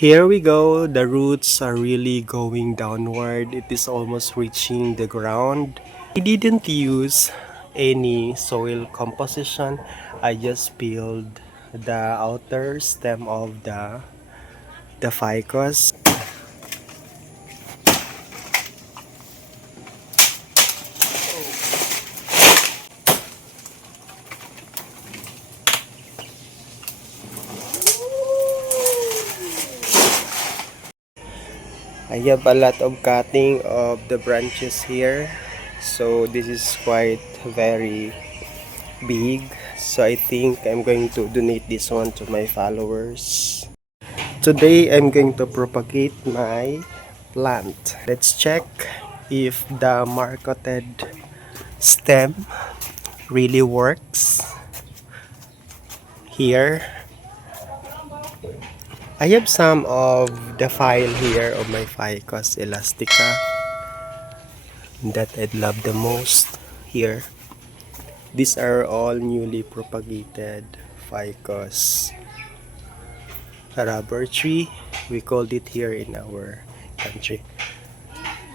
Here we go. The roots are really going downward. It is almost reaching the ground. I didn't use any soil composition. I just peeled the outer stem of the ficus. I have a lot of cutting of the branches here. So this is quite very big. So I think I'm going to donate this one to my followers. Today I'm going to propagate my plant. Let's check if the marketed stem really works. Here I have some of the file here of my Ficus elastica that I love the most here. These are all newly propagated Ficus rubber tree. We called it here in our country.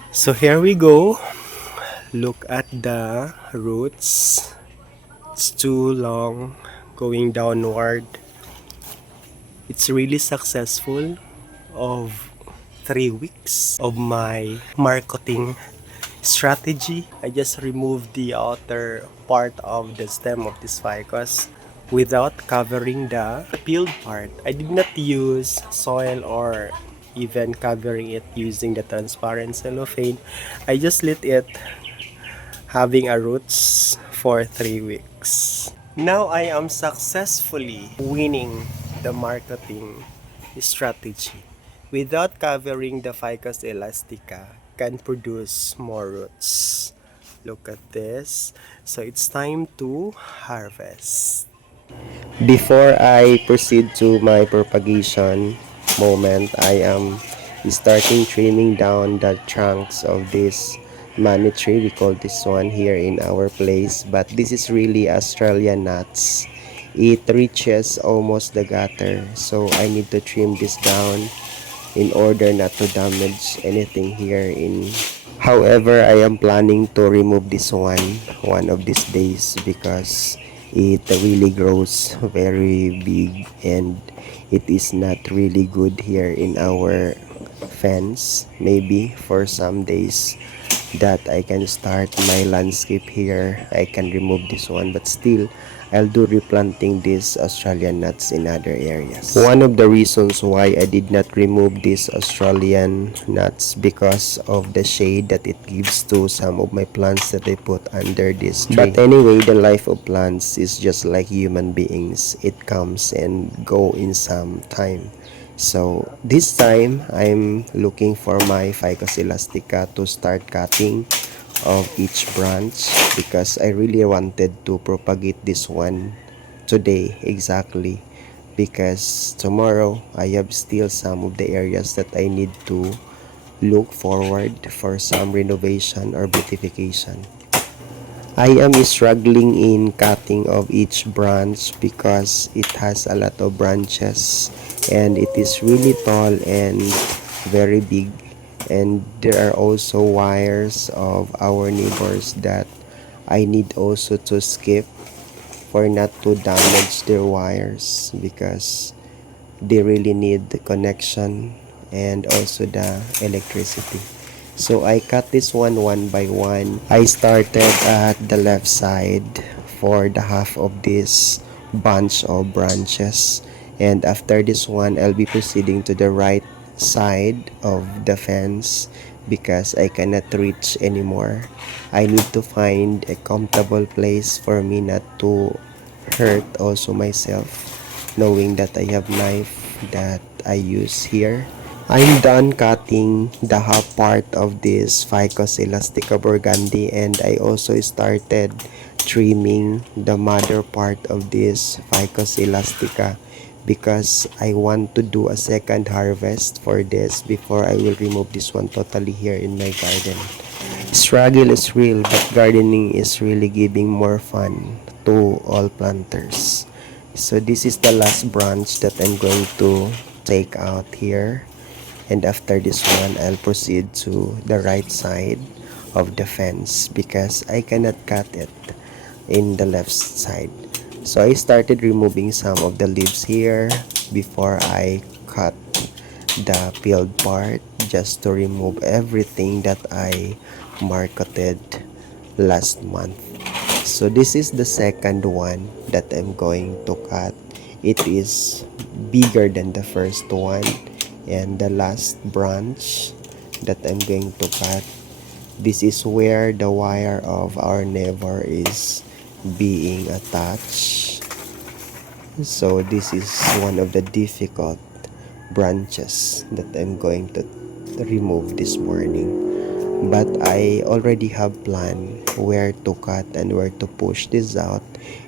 So here we go. Look at the roots. It's too long going downward. It's really successful of 3 weeks of my marketing strategy. I just removed the outer part of the stem of this ficus without covering the peeled part. I did not use soil or even covering it using the transparent cellophane. I just let it having a roots for 3 weeks. Now I am successfully winning the marketing strategy. Without covering the Ficus elastica, can produce more roots. Look at this. So it's time to harvest. Before I proceed to my propagation moment, I am starting trimming down the trunks of this money tree. We call this one here in our place, but this is really Australian nuts. It reaches almost the gutter, so I need to trim this down in order not to damage anything here in. However, I am planning to remove this one of these days because it really grows very big and it is not really good here in our fence. Maybe for some days that I can start my landscape here, I can remove this one, but still I'll do replanting these Australian nuts in other areas. One of the reasons why I did not remove these Australian nuts because of the shade that it gives to some of my plants that I put under this tree. But anyway, the life of plants is just like human beings. It comes and go in some time. So this time I'm looking for my Ficus elastica to start cutting of each branch because I really wanted to propagate this one today exactly, because tomorrow I have still some of the areas that I need to look forward for some renovation or beautification. I am struggling in cutting of each branch because it has a lot of branches and it is really tall and very big, and there are also wires of our neighbors that I need also to skip for not to damage their wires because they really need the connection and also the electricity. So I cut this one by one. I started at the left side for the half of this bunch of branches, and after this one I'll be proceeding to the right side of the fence because I cannot reach anymore. I need to find a comfortable place for me not to hurt also myself, knowing that I have knife that I use here. I'm done cutting the half part of this Ficus elastica burgundy, and I also started trimming the mother part of this Ficus elastica because I want to do a second harvest for this before I will remove this one totally here in my garden. Struggle is real, but gardening is really giving more fun to all planters. So this is the last branch that I'm going to take out here, and after this one I'll proceed to the right side of the fence because I cannot cut it in the left side. So I started removing some of the leaves here before I cut the peeled part, just to remove everything that I marketed last month. So this is the second one that I'm going to cut. It is bigger than the first one, and the last branch that I'm going to cut, this is where the wire of our neighbor is being attached. So this is one of the difficult branches that I'm going to remove this morning. But I already have planned where to cut and where to push this out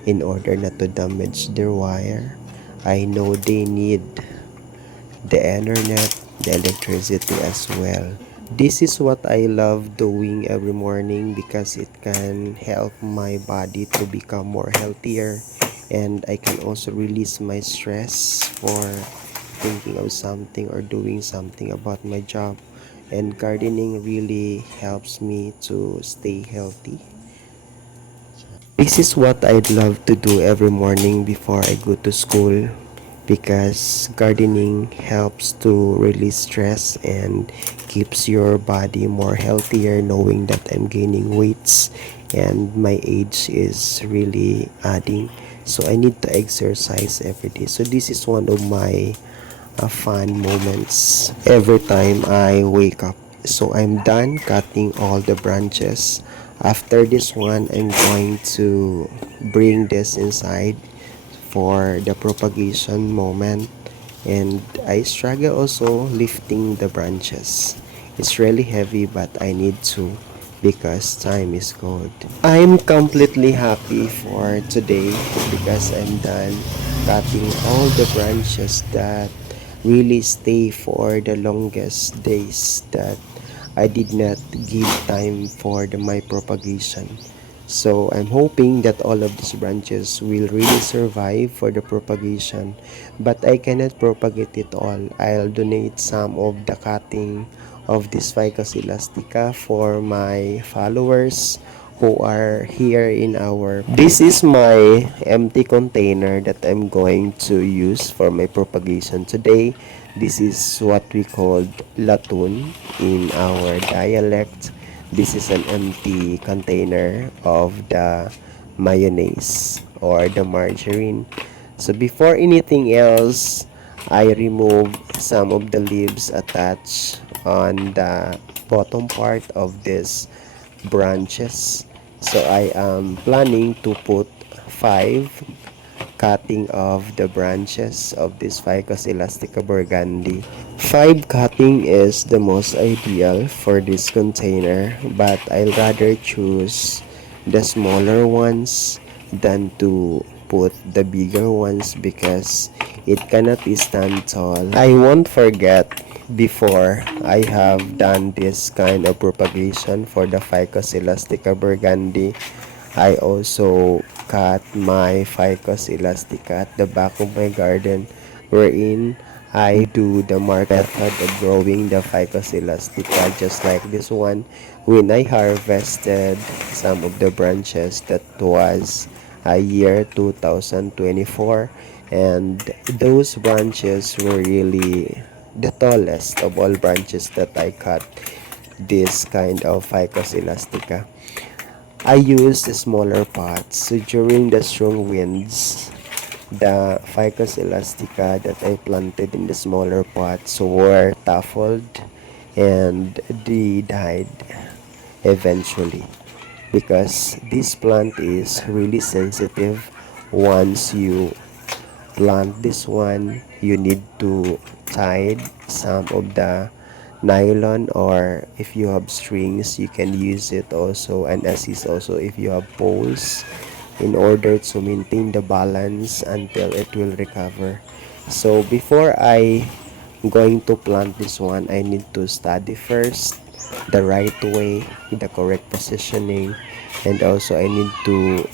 in order not to damage their wire. I know they need the internet, the electricity as well. This is what I love doing every morning because it can help my body to become more healthier, and I can also release my stress for thinking of something or doing something about my job. And gardening really helps me to stay healthy. This is what I'd love to do every morning before I go to school because gardening helps to release stress and keeps your body more healthier, knowing that I'm gaining weights and my age is really adding, so I need to exercise every day. So this is one of my fun moments every time I wake up. So I'm done cutting all the branches. After this one, I'm going to bring this inside for the propagation moment, and I struggle also lifting the branches. It's really heavy, but I need to because time is gold. I'm completely happy for today because I'm done cutting all the branches that really stay for the longest days that I did not give time for my propagation. So I'm hoping that all of these branches will really survive for the propagation, but I cannot propagate it all. I'll donate some of the cutting of this Ficus elastica for my followers who are here in our. This is my empty container that I'm going to use for my propagation today. This is what we called latun in our dialect. This is an empty container of the mayonnaise or the margarine. So before anything else, I remove some of the leaves attached on the bottom part of this branches. So I am planning to put 5 cutting of the branches of this Ficus elastica burgundy. 5 cutting is the most ideal for this container, but I'll rather choose the smaller ones than to put the bigger ones because it cannot stand tall. I won't forget, before I have done this kind of propagation for the Ficus elastica burgundy, I also cut my Ficus elastica at the back of my garden, wherein I do the market method of growing the Ficus elastica just like this one. When I harvested some of the branches, that was a year 2024, and those branches were really the tallest of all branches that I cut this kind of Ficus elastica. I used smaller pots, so during the strong winds, the Ficus elastica that I planted in the smaller pots were toppled and they died eventually because this plant is really sensitive. Once you plant this one, you need to tie some of the nylon, or if you have strings you can use it also, and assist also if you have poles, in order to maintain the balance until it will recover. So before I going to plant this one, I need to study first the right way, the correct positioning, and also I need to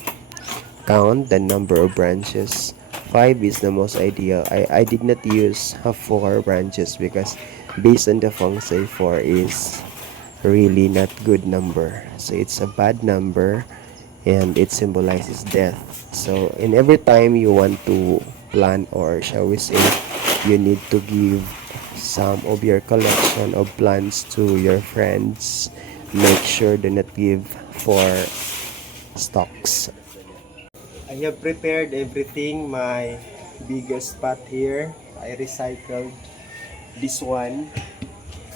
count the number of branches 5 is the most ideal. I did not use 4 branches because based on the feng shui, 4 is really not good number. So it's a bad number and it symbolizes death. So in every time you want to plan, or shall we say, you need to give some of your collection of plants to your friends, make sure do not give for stocks. I have prepared everything. My biggest pot here, I recycled this one,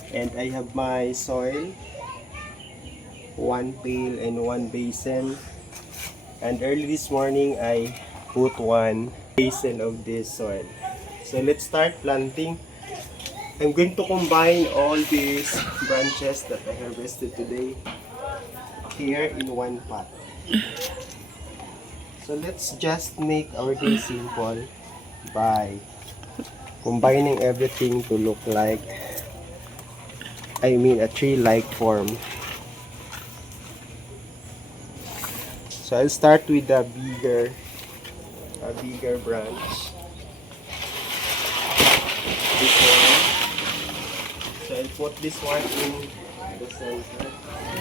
and I have my soil, one pail and one basin. And early this morning I put one basin of this soil. So let's start planting. I'm going to combine all these branches that I harvested today here in one pot. So let's just make our day simple by combining everything to look like, a tree-like form. So I'll start with a bigger branch. This one. So I'll put this one in the center.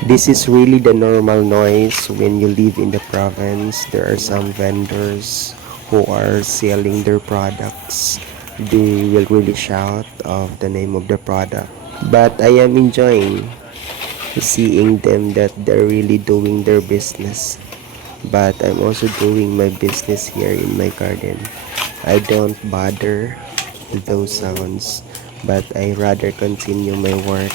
This is really the normal noise when you live in the province. There are some vendors who are selling their products. They will really shout of the name of the product. But I am enjoying seeing them that they're really doing their business. But I'm also doing my business here in my garden. I don't bother those sounds, but I rather continue my work.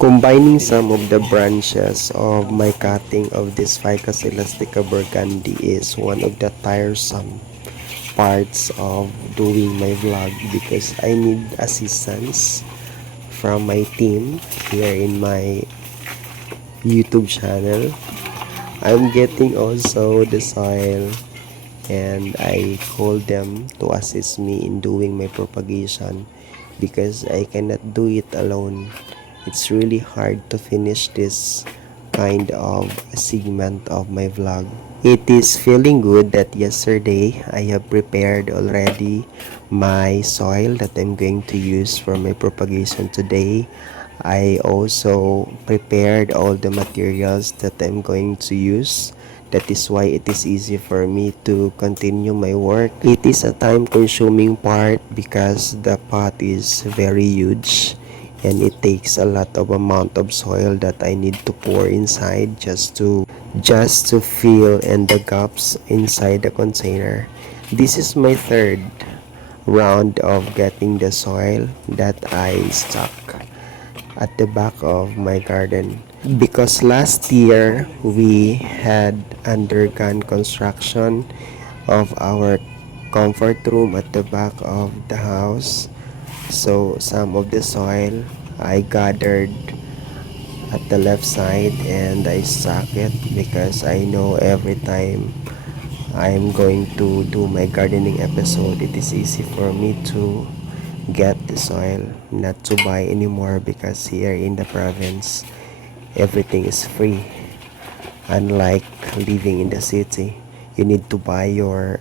Combining some of the branches of my cutting of this Ficus elastica burgundy is one of the tiresome parts of doing my vlog, because I need assistance from my team here in my YouTube channel. I'm getting also the soil, and I call them to assist me in doing my propagation because I cannot do it alone. It's really hard to finish this kind of segment of my vlog. It is feeling good that yesterday I have prepared already my soil that I'm going to use for my propagation today. I also prepared all the materials that I'm going to use. That is why it is easy for me to continue my work. It is a time consuming part because the pot is very huge and it takes a lot of amount of soil that I need to pour inside just to fill in the gaps inside the container. This is my third round of getting the soil that I stuck at the back of my garden, because last year we had undergone construction of our comfort room at the back of the house. So some of the soil I gathered at the left side and I stuck it, because I know every time I'm going to do my gardening episode, it is easy for me to get the soil, not to buy anymore, because here in the province everything is free. Unlike living in the city, you need to buy your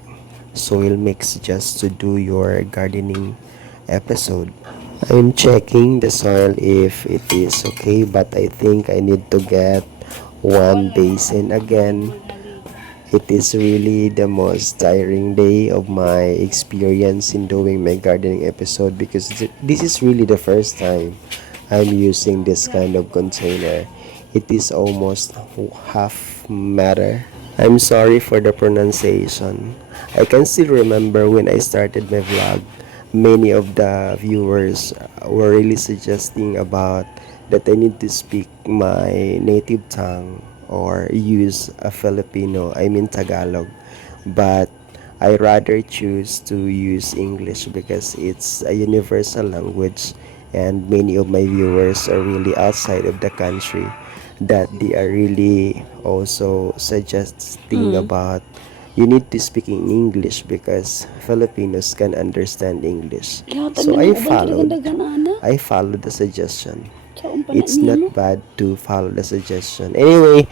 soil mix just to do your gardening episode. I'm checking the soil if it is okay, but I think I need to get one basin again. It is really the most tiring day of my experience in doing my gardening episode, because this is really the first time I'm using this kind of container. It is almost half meter. I'm sorry for the pronunciation. I can still remember when I started my vlog, many of the viewers were really suggesting about that I need to speak my native tongue or use a Filipino, Tagalog. But I rather choose to use English because it's a universal language, and many of my viewers are really outside of the country, that they are really also suggesting about you need to speak in English because Filipinos can understand English. So I followed the suggestion. It's not bad to follow the suggestion. Anyway,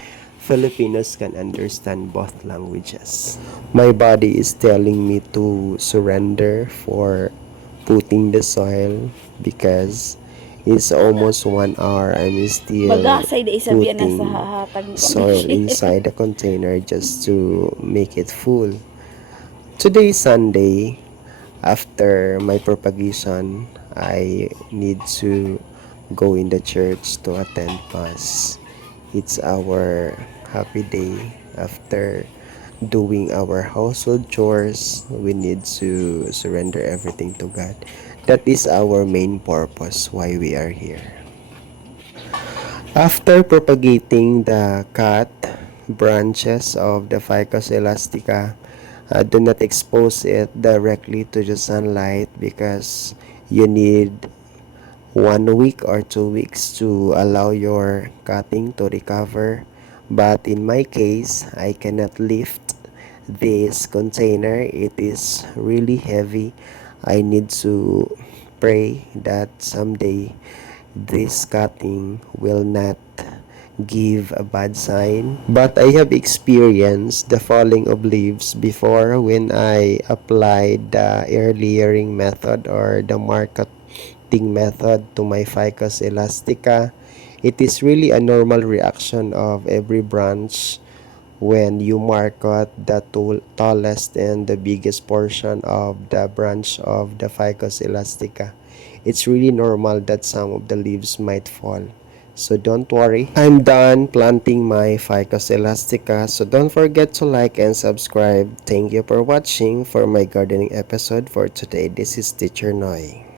Filipinos can understand both languages. My body is telling me to surrender for putting the soil because it's almost 1 hour. I'm still Bagasay da isabihan na sa putting hahatag ko ang soil shit. inside the container just to make it full. Today is Sunday. After my propagation, I need to go in the church to attend Mass. It's our happy day. After doing our household chores, we need to surrender everything to God. That is our main purpose why we are here. After propagating the cut branches of the Ficus elastica, do not expose it directly to the sunlight because you need 1 week or 2 weeks to allow your cutting to recover. But in my case, I cannot lift this container. It is really heavy. I need to pray that someday this cutting will not give a bad sign. But I have experienced the falling of leaves before when I applied the air layering method or the marketing method to my Ficus elastica. It is really a normal reaction of every branch when you market the tallest and the biggest portion of the branch of the Ficus elastica. It's really normal that some of the leaves might fall. So don't worry. I'm done planting my Ficus elastica. So don't forget to like and subscribe. Thank you for watching for my gardening episode for today. This is Teacher Noy.